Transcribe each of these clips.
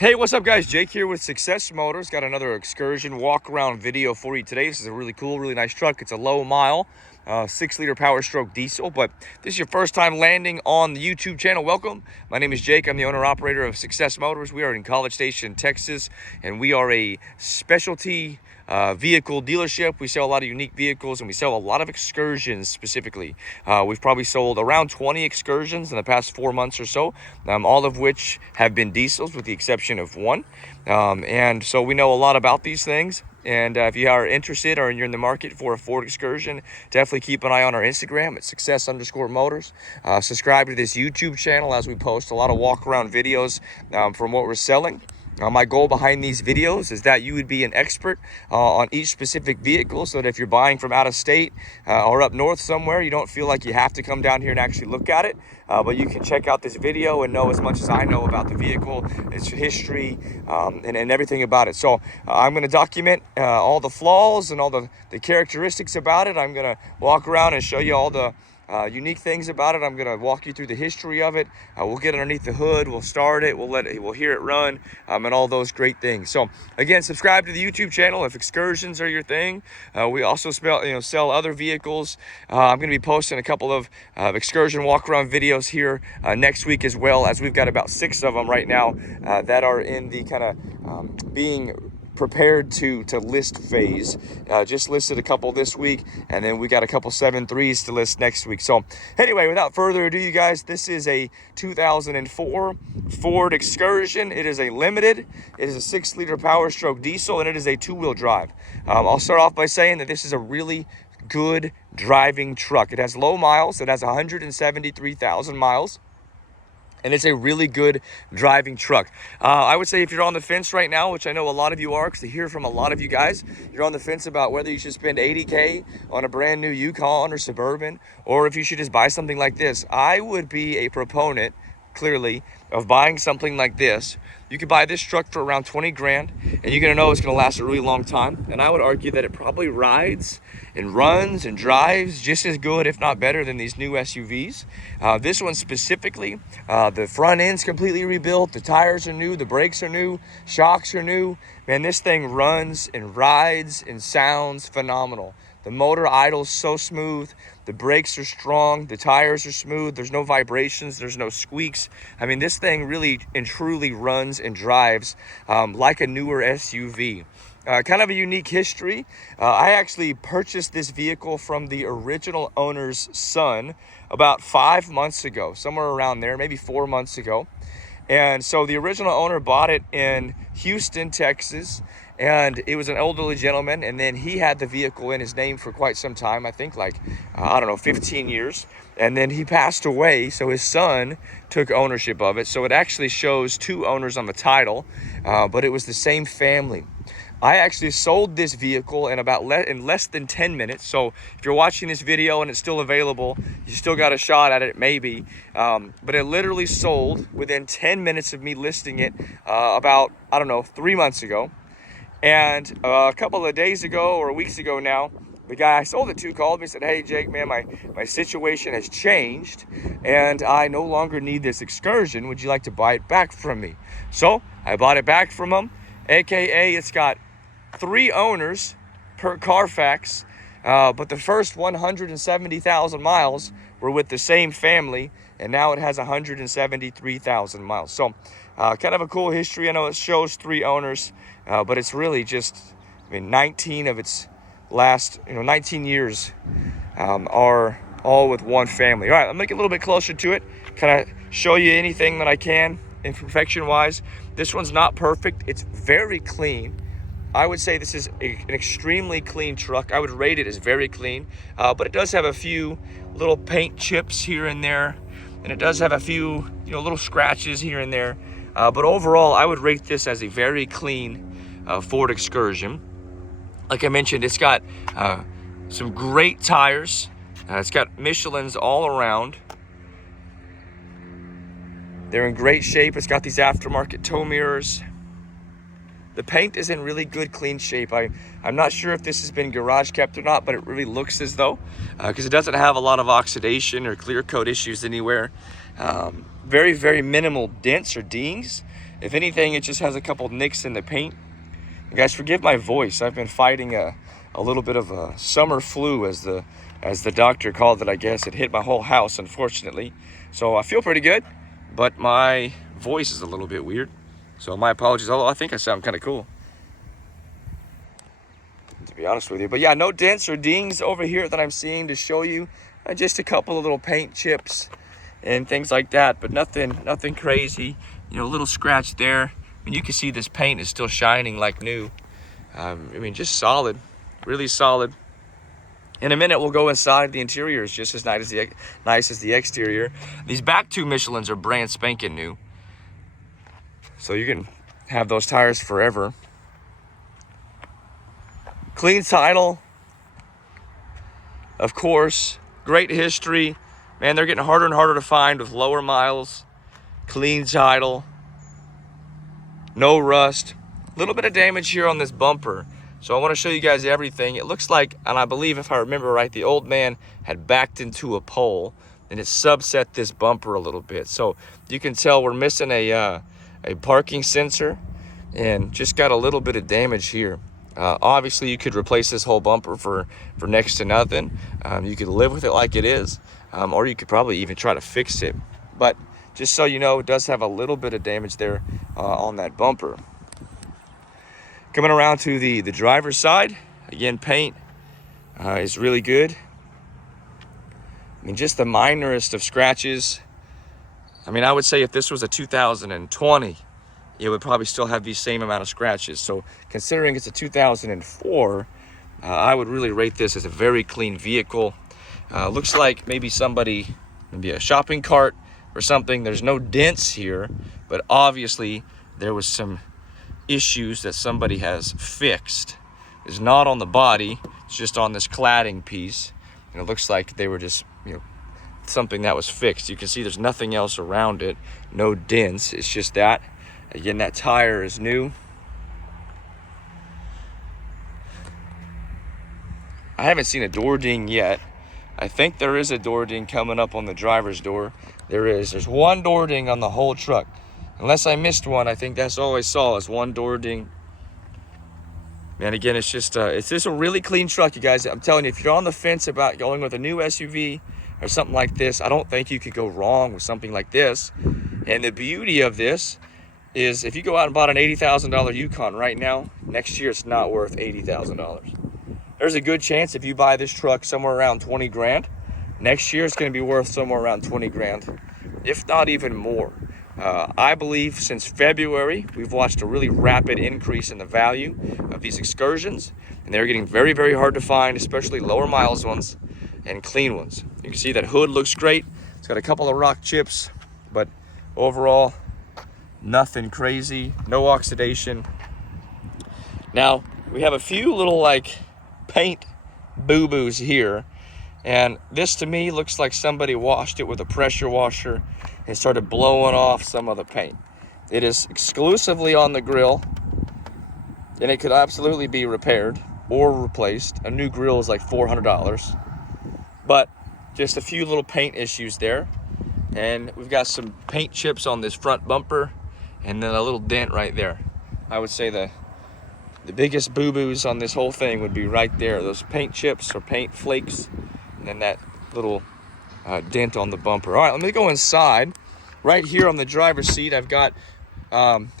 Hey, what's up guys? Jake here with Success Motors. Got another Excursion walk around video for you today. This is a really cool, really nice truck. It's a low mile, 6-liter Powerstroke diesel, but this is your first time landing on the YouTube channel. Welcome. My name is Jake. I'm the owner operator of Success Motors. We are in College Station, Texas, and we are a specialty vehicle dealership. We sell a lot of unique vehicles and we sell a lot of Excursions specifically. We've probably sold around 20 Excursions in the past 4 months or so, all of which have been diesels with the exception of one. And so we know a lot about these things. And if you are interested or you're in the market for a Ford Excursion, definitely keep an eye on our Instagram at success_motors. Subscribe to this YouTube channel as we post a lot of walk around videos from what we're selling. My goal behind these videos is that you would be an expert on each specific vehicle, so that if you're buying from out of state or up north somewhere, you don't feel like you have to come down here and actually look at it, but you can check out this video and know as much as I know about the vehicle, its history, and everything about it. So I'm going to document all the flaws and all the characteristics about it. I'm going to walk around and show you all the unique things about it. I'm going to walk you through the history of it. We'll get underneath the hood. We'll start it. We'll hear it run, and all those great things. So again, subscribe to the YouTube channel if Excursions are your thing. We also sell other vehicles. I'm going to be posting a couple of Excursion walk around videos here next week, as well, as we've got about 6 of them right now that are in the kind of being prepared to list phase. Just listed a couple this week, and then we got a couple 7.3s to list next week. So anyway, without further ado, you guys, this is a 2004 Ford Excursion. It is a limited. It is a 6-liter Powerstroke diesel, and it is a 2-wheel drive. I'll start off by saying that this is a really good driving truck. It has low miles. It has 173,000 miles. And it's a really good driving truck. I would say if you're on the fence right now, which I know a lot of you are, because I hear from a lot of you guys, you're on the fence about whether you should spend $80K on a brand new Yukon or Suburban, or if you should just buy something like this. I would be a proponent, clearly, of buying something like this. You could buy this truck for around 20 grand, and you're gonna know it's gonna last a really long time. And I would argue that it probably rides and runs and drives just as good, if not better, than these new SUVs. This one specifically, the front end's completely rebuilt, the tires are new, the brakes are new, shocks are new. Man, this thing runs and rides and sounds phenomenal. The motor idles so smooth, the brakes are strong, the tires are smooth, there's no vibrations, there's no squeaks. I mean, this thing really and truly runs and drives like a newer SUV. Kind of a unique history. I actually purchased this vehicle from the original owner's son about 5 months ago, somewhere around there, maybe 4 months ago. And so the original owner bought it in Houston, Texas, and it was an elderly gentleman, and then he had the vehicle in his name for quite some time, I think like, 15 years. And then he passed away, so his son took ownership of it. So it actually shows 2 owners on the title, but it was the same family. I actually sold this vehicle in less than 10 minutes. So if you're watching this video and it's still available, you still got a shot at it, maybe. But it literally sold within 10 minutes of me listing it about, 3 months ago. And a couple of days ago or weeks ago now, the guy I sold it to called me and said, "Hey Jake, man, my situation has changed and I no longer need this Excursion. Would you like to buy it back from me?" So I bought it back from him, AKA it's got 3 owners per Carfax, but the first 170,000 miles were with the same family, and now it has 173,000 miles. So kind of a cool history. I know it shows 3 owners, but it's really just, 19 of its last, 19 years are all with one family. All right, I'll make it a little bit closer to it, kind of show you anything that I can imperfection wise. This one's not perfect. It's very clean. I would say this is an extremely clean truck. I would rate it as very clean, but it does have a few little paint chips here and there, and it does have a few little scratches here and there, but overall I would rate this as a very clean Ford Excursion. Like I mentioned, it's got some great tires. It's got Michelin's all around. They're in great shape. It's got these aftermarket tow mirrors. The paint is in really good, clean shape. I'm not sure if this has been garage kept or not, but it really looks as though, because it doesn't have a lot of oxidation or clear coat issues anywhere. Very, very minimal dents or dings. If anything, it just has a couple nicks in the paint. And guys, forgive my voice. I've been fighting a little bit of a summer flu, as the doctor called it, I guess. It hit my whole house, unfortunately. So I feel pretty good, but my voice is a little bit weird. So my apologies, although I think I sound kind of cool, to be honest with you. But yeah, no dents or dings over here that I'm seeing to show you. Just a couple of little paint chips and things like that, but nothing crazy. You know, a little scratch there. I mean, you can see this paint is still shining like new. I mean, just solid, really solid. In a minute, we'll go inside. The interior is just as nice as the exterior. These back two Michelins are brand spanking new, so you can have those tires forever. Clean title, of course. Great history. Man, they're getting harder and harder to find with lower miles. Clean title. No rust. A little bit of damage here on this bumper. So I want to show you guys everything. It looks like, and I believe if I remember right, the old man had backed into a pole and it subset this bumper a little bit. So you can tell we're missing a parking sensor and just got a little bit of damage here. Obviously, you could replace this whole bumper for next to nothing. You could live with it like it is, or you could probably even try to fix it. But just so you know, it does have a little bit of damage there on that bumper. Coming around to the driver's side, again, paint is really good. I mean, just the minorest of scratches. I mean, I would say if this was a 2020, it would probably still have the same amount of scratches. So considering it's a 2004, I would really rate this as a very clean vehicle. Looks like maybe a shopping cart or something. There's no dents here, but obviously there was some issues that somebody has fixed. It's not on the body, it's just on this cladding piece. And it looks like they were just, something that was fixed. You can see there's nothing else around it, no dents, it's just that. Again, that tire is new. I haven't seen a door ding yet. I think there is a door ding coming up on the driver's door. There's one door ding on the whole truck. Unless I missed one, I think that's all I saw is one door ding. Man, again, it's just a really clean truck, you guys. I'm telling you, if you're on the fence about going with a new SUV or something like this, I don't think you could go wrong with something like this. And the beauty of this is if you go out and bought an $80,000 Yukon right now, next year it's not worth $80,000. There's a good chance if you buy this truck somewhere around 20 grand, next year it's going to be worth somewhere around 20 grand, if not even more. I believe since February, we've watched a really rapid increase in the value of these Excursions, and they're getting very, very hard to find, especially lower miles ones and clean ones. You can see that hood looks great. It's got a couple of rock chips, but overall, nothing crazy, no oxidation. Now, we have a few little paint boo-boos here, and this to me looks like somebody washed it with a pressure washer and started blowing off some of the paint. It is exclusively on the grill, and it could absolutely be repaired or replaced. A new grill is like $400, but just a few little paint issues there. And we've got some paint chips on this front bumper and then a little dent right there. I would say the biggest boo-boos on this whole thing would be right there. Those paint chips or paint flakes, and then that little dent on the bumper. All right, let me go inside. Right here on the driver's seat, I've got,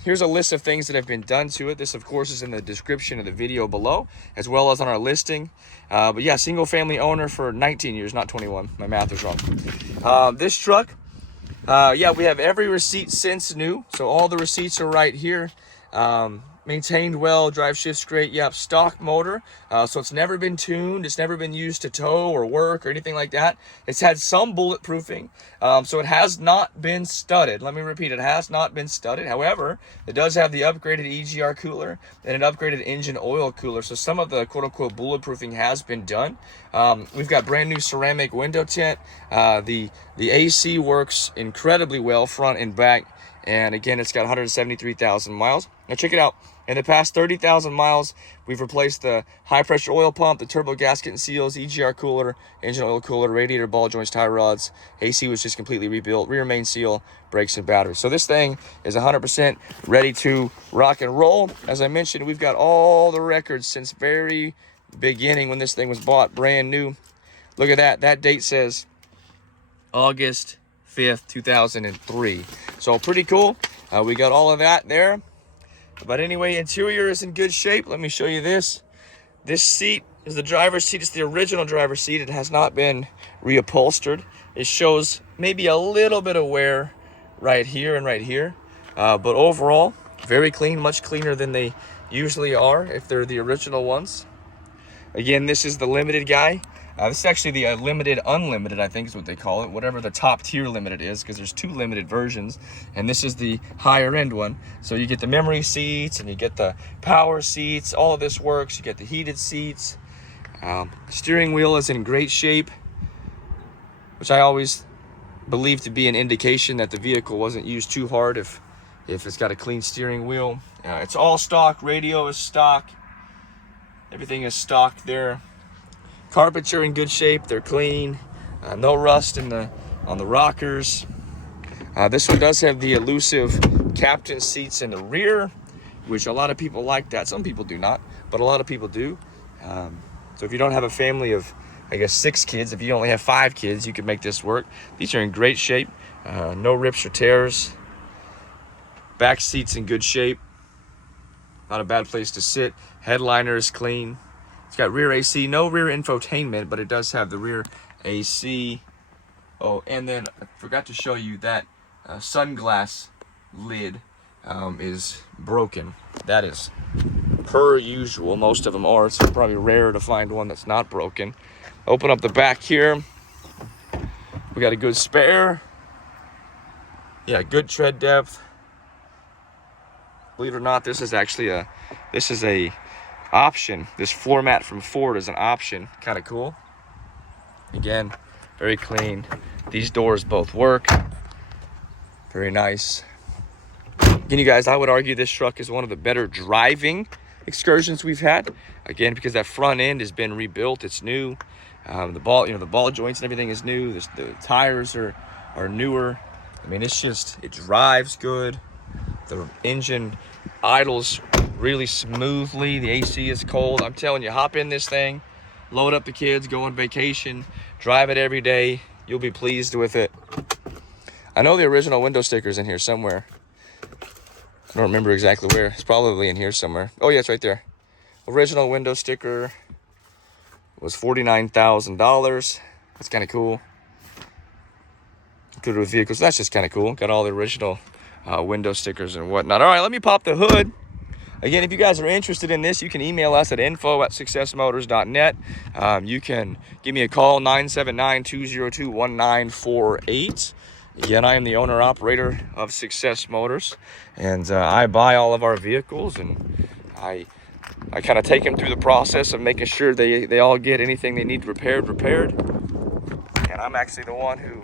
here's a list of things that have been done to it. This, of course, is in the description of the video below, as well as on our listing. But yeah, single family owner for 19 years, not 21. My math is wrong. This truck, yeah, we have every receipt since new. So all the receipts are right here. Maintained well, drive shifts great. Yep, stock motor. So it's never been tuned. It's never been used to tow or work or anything like that. It's had some bulletproofing. So it has not been studded. Let me repeat, it has not been studded. However, it does have the upgraded EGR cooler and an upgraded engine oil cooler. So some of the quote-unquote bulletproofing has been done. We've got brand new ceramic window tint. The AC works incredibly well, front and back. And again, it's got 173,000 miles. Now check it out. In the past 30,000 miles, we've replaced the high pressure oil pump, the turbo gasket and seals, EGR cooler, engine oil cooler, radiator, ball joints, tie rods. AC was just completely rebuilt, rear main seal, brakes and batteries. So this thing is 100% ready to rock and roll. As I mentioned, we've got all the records since very beginning when this thing was bought, brand new. Look at that. That date says August 5th, 2003. So pretty cool. We got all of that there. But anyway, interior is in good shape. Let me show you this. This seat is the driver's seat. It's the original driver's seat. It has not been reupholstered. It shows maybe a little bit of wear right here and right here. But overall, very clean, much cleaner than they usually are if they're the original ones. Again, this is the limited guy. This is actually the limited unlimited, I think is what they call it, whatever the top tier limited is, because there's 2 limited versions, and this is the higher end one. So you get the memory seats and you get the power seats. All of this works. You get the heated seats. Steering wheel is in great shape, which I always believe to be an indication that the vehicle wasn't used too hard if it's got a clean steering wheel. It's all stock. Radio is stock. Everything is stock there. Carpets are in good shape. They're clean. No rust on the rockers. This one does have the elusive captain seats in the rear, which a lot of people like that. Some people do not, but a lot of people do. So if you don't have a family of, I guess, 6 kids, if you only have 5 kids, you can make this work. These are in great shape. No rips or tears. Back seats in good shape. Not a bad place to sit. Headliner is clean. It's got rear AC, no rear infotainment, but it does have the rear AC. Oh, and then I forgot to show you that sunglass lid is broken. That is per usual. Most of them are. It's probably rare to find one that's not broken. Open up the back here. We got a good spare. Yeah, good tread depth. Believe it or not, this is actually a option. This floor mat from Ford is an option. Kind of cool. Again, very clean. These doors both work. Very nice. Again, you guys, I would argue this truck is one of the better driving Excursions we've had. Again, because that front end has been rebuilt. It's new. The ball joints and everything is new. The tires are newer. I mean, it drives good. The engine idles really smoothly. The AC is cold. I'm telling you, hop in this thing, load up the kids, go on vacation, drive it every day. You'll be pleased with it. I know the original window sticker's in here somewhere. I don't remember exactly where. It's probably in here somewhere. Oh yeah, it's right there. Original window sticker was $49,000. That's kind of cool. Good with vehicles. That's just kind of cool. Got all the original window stickers and whatnot. All right, let me pop the hood. Again, if you guys are interested in this, you can email us at info@successmotors.net. You can give me a call, 979-202-1948. Again, I am the owner-operator of Success Motors, and I buy all of our vehicles, and I kind of take them through the process of making sure they all get anything they need repaired. And I'm actually the one who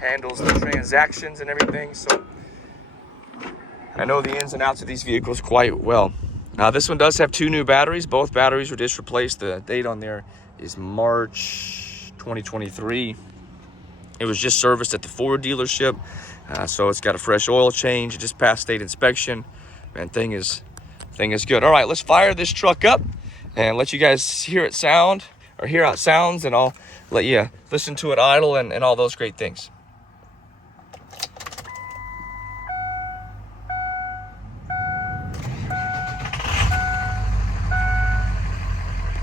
handles the transactions and everything, so I know the ins and outs of these vehicles quite well. Now, this one does have 2 new batteries. Both batteries were just replaced. The date on there is March 2023. It was just serviced at the Ford dealership, so it's got a fresh oil change. It just passed state inspection. Man, thing is good. All right, let's fire this truck up and let you guys hear it sound, or hear how it sounds, and I'll let you listen to it idle and all those great things.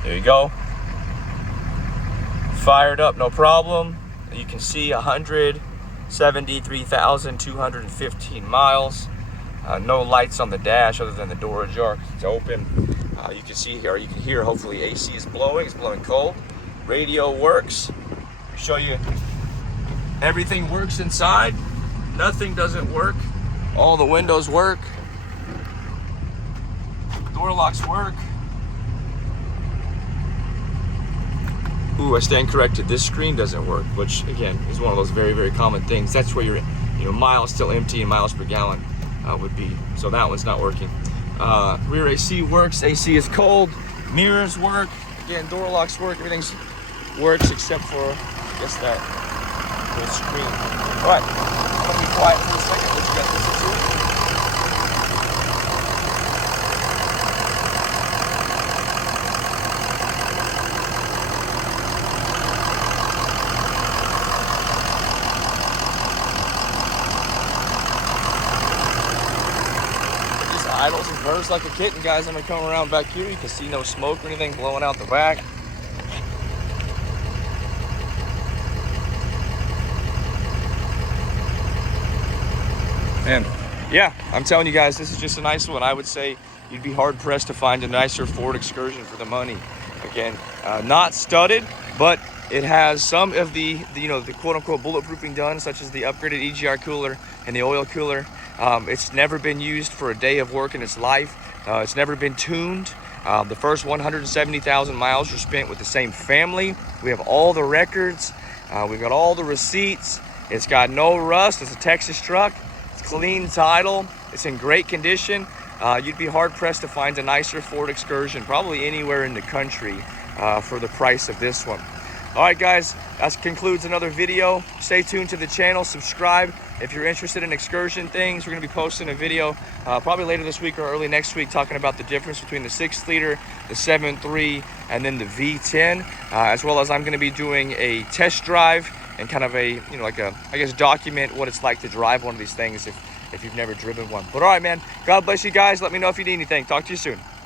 There you go. Fired up, no problem. You can see 173,215 miles. No lights on the dash other than the door ajar. It's open. You can see here, you can hear, hopefully AC is blowing. It's blowing cold. Radio works. Show you everything works inside. Nothing doesn't work. All the windows work. Door locks work. Ooh, I stand corrected. This screen doesn't work, which again is one of those very, very common things. That's where your you know, miles still empty and miles per gallon would be. So that one's not working. Rear AC works. AC is cold. Mirrors work. Again, door locks work. Everything's works except for, I guess, that little screen. All right, I'm gonna be quiet for a second. Let you guys listen to it. Idles and burns like a kitten, guys. I'm gonna come around back here. You can see no smoke or anything blowing out the back. And yeah, I'm telling you guys, this is just a nice one. I would say you'd be hard pressed to find a nicer Ford Excursion for the money. Again, not studded, but it has some of the you know, the quote unquote bulletproofing done, such as the upgraded EGR cooler and the oil cooler. It's never been used for a day of work in its life. It's never been tuned. The first 170,000 miles were spent with the same family. We have all the records. We've got all the receipts. It's got no rust. It's a Texas truck. It's clean title. It's in great condition. You'd be hard pressed to find a nicer Ford Excursion probably anywhere in the country for the price of this one. All right, guys, that concludes another video. Stay tuned to the channel, subscribe. If you're interested in Excursion things, we're gonna be posting a video probably later this week or early next week talking about the difference between the 6-liter, the 7.3, and then the V10, as well as I'm gonna be doing a test drive and kind of a, you know, like a, I guess, document what it's like to drive one of these things if you've never driven one. But all right, man, God bless you guys. Let me know if you need anything. Talk to you soon.